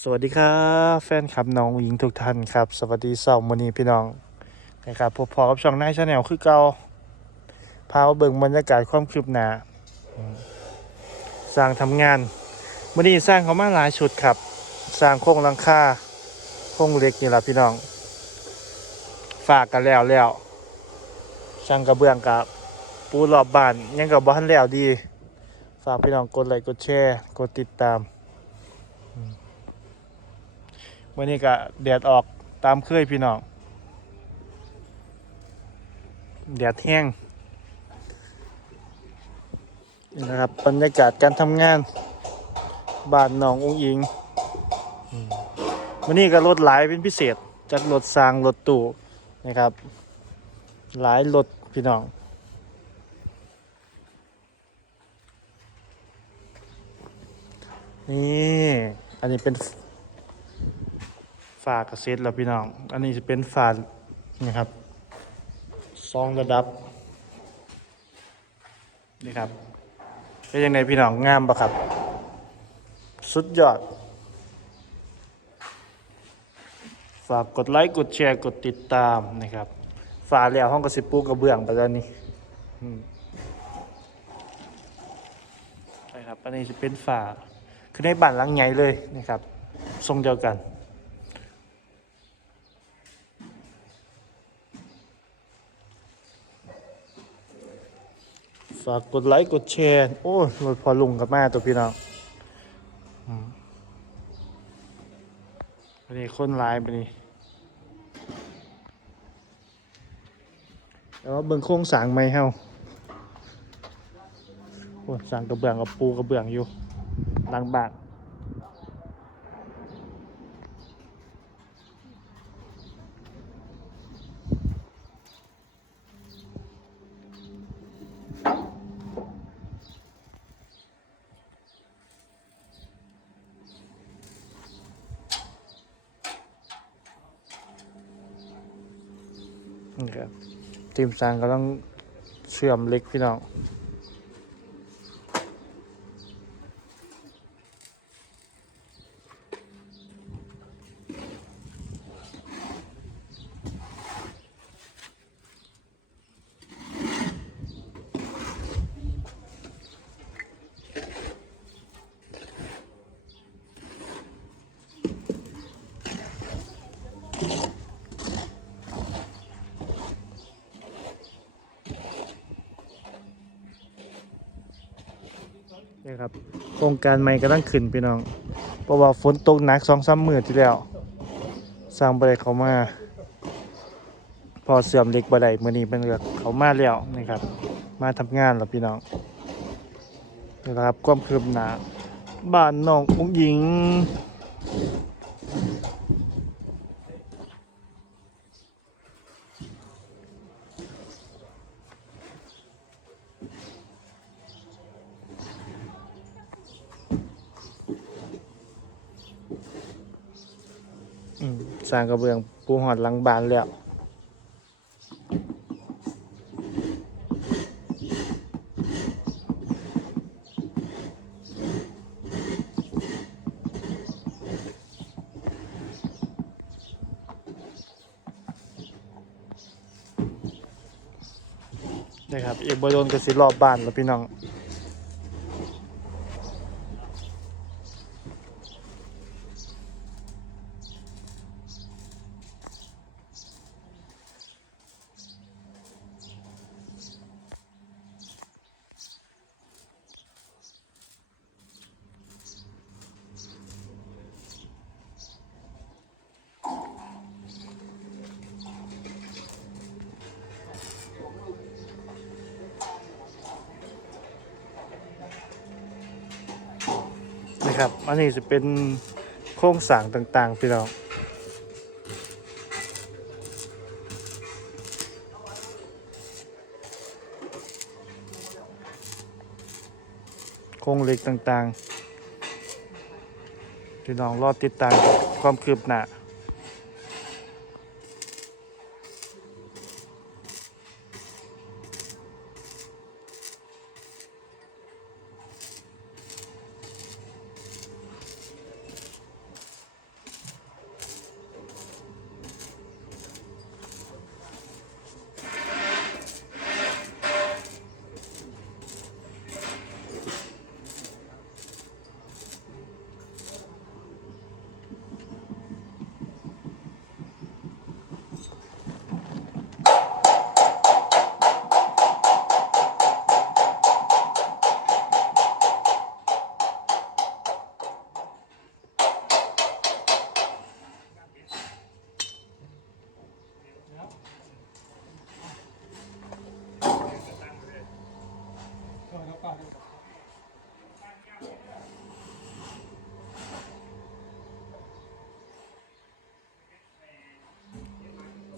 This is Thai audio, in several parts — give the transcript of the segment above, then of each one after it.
สวัสดีครับแฟนคลับน้องหญิงทุกท่านครับ สวัสดีเสาร์มื้อนี้พี่น้องนะครับพบพอกับช่องนายชาแนลคือเก่าพาเบิ่งบรรยากาศความคืบหน้าสร้างทำงานมื้อนี้สร้างเขามาหลายชุดครับ สร้างโครงลังคาโครงเล็กนี่ล่ะพี่น้อง ฝากกันแล้วแล้วช่างกระเบื้องกับปูรอบบ้านยังกับบ้านแล้วดี ฝากพี่น้องกดไลค์กดแชร์กดติดตาม วันนี้ก็แดดออกตามเคยพี่น้องแดดแห้งนี่นะครับบรรยากาศการทำงานบ้านหนององอิงวันนี้ก็รถหลายเป็นพิเศษจากรถสร้างรถตู้นะครับ หลายรถพี่น้องนี่อันนี้เป็น ฝากระเซ็ตแล้วพี่น้อง อันนี้จะเป็นฝานะครับซองระดับ นี่ครับ เป็นยังไงพี่น้องงามปะครับ สุดยอด ฝากกดไลค์กดแชร์กดติดตามนะครับ ฝาแล้วห้องกระสิบปูกระเบื้องไปแล้วนี่ใช่ครับ อันนี้จะเป็นฝาคือในบ้านหลังใหญ่เลยนะครับ ทรงเดียวกัน ฝากกดไลค์กดแชร์ โอ้ยรถพอลุงกับแม่ตัวพี่น้องอันนี้คนลายไปนี่แล้วเบิ่งโค้งสางไหมเฮาโอ้สางกระเบื้องกับปูกระเบื้องอยู่หลังบาน นี่ครับทีมสร้างกำลังเชื่อมเหล็กพี่น้อง นี่ครับโครงการใหม่กำลังขึ้นพี่น้องเพราะว่าฝนตกหนักสองสามมื้อที่แล้วสร้างบ่ได้เขามา พอเสื่อมเล็กบ่ได้มื้อนี้เป็นเลือเขามาแล้วนะครับ มาทำงานแล้วพี่น้องนี่แหละครับความคืบหน้าบ้านน้องอุ้งหญิง สร้างกระเบื้องปูหอดหลังบานแล้วนะครับเอกบโดนกระสิรอบบ้านแล้วพี่น้อง ครับ อันนี้จะเป็นโครงสร้างต่างๆพี่น้องโครงเหล็กต่างๆ พี่น้องรอติดตามความคืบหน้า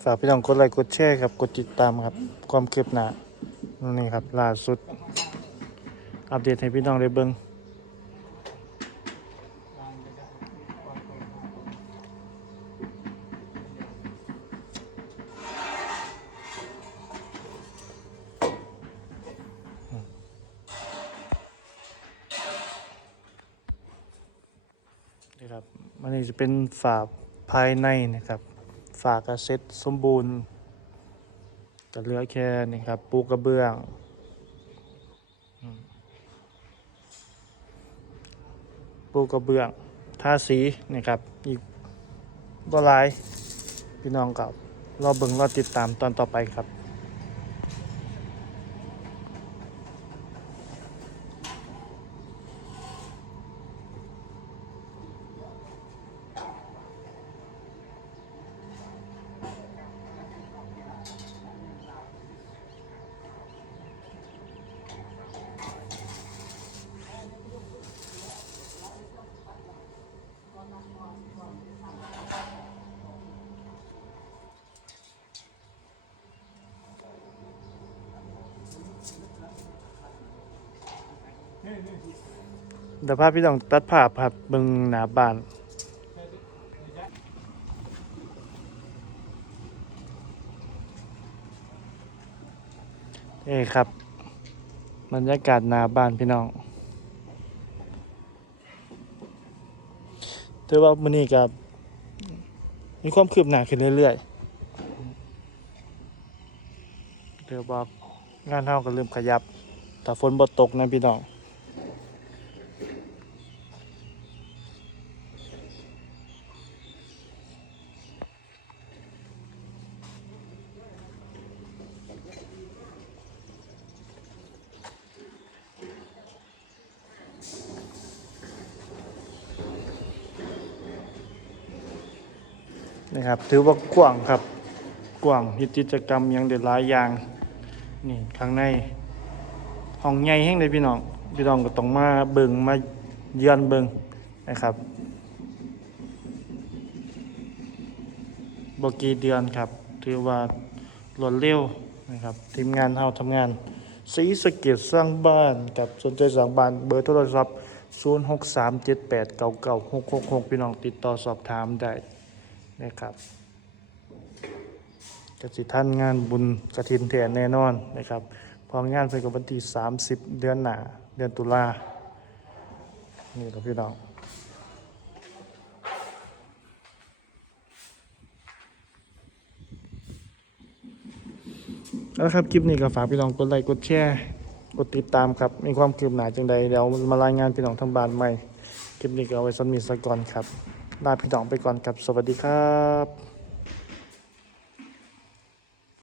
ฝากพี่น้องกดไลค์กดแชร์ครับกดติดตามครับ ความคืบหน้านี่ครับล่าสุด อัปเดตให้พี่น้องได้เบิ่งนี่ครับมันนี่จะเป็นฝาภายในนะครับ ฝากระเซ็ตสมบูรณ์จะเหลือแค่นี่ครับปูกระเบื้องปูกระเบื้องทาสีนี่ครับอีกบ่หลายพี่น้องกับรอเบิ่งรอติดตามตอนต่อไปครับ เดี๋ยวพาพี่ต้องตัดภาพครับเบิ่งหนาบาน เอ้ครับบรรยากาศหนาบานพี่น้องถือว่ามื้อนี้กับมีความคืบหน้าขึ้นเรื่อยๆเดี๋ยวบอกงานเฮาก็เริ่มขยับ ถ้าฝนบ่ตกนะพี่น้อง นะครับ ถือว่ากว้างครับ กว้างเฮ็ดกิจกรรมยังได้หลายอย่าง นี่ข้างใน ห้องใหญ่แห่งเลยพี่น้อง พี่น้องก็ต้องมาเบิงมาเยือนเบิงนะครับบกีเดือนครับ ถือว่ารวดเร็วนะครับ ทีมงานเฮาทำงานสีสะเก็ตสร้างบ้านกับสนใจสร้างบ้านเบอร์โทรศัพท์ 0637899666 พี่น้องติดต่อสอบถามได้ นะครับกสิท่านงานบุญกระถินแทนแน่นอนนะครับพองานเป็นกับวันที่30 เดือนหนาเดือนตุลานี่ครับพี่น้องแล้วครับคลิปนี้ก็ฝากพี่น้องกดไลค์กดแชร์กดติดตามครับ มีความคืบหน้าจังใดเดี๋ยวมารายงานพี่น้องทางบ้านใหม่ คลิปนี้ก็เอาไว้สำนีสักก่อนครับ ลาพี่น้องไปก่อนครับ สวัสดีครับ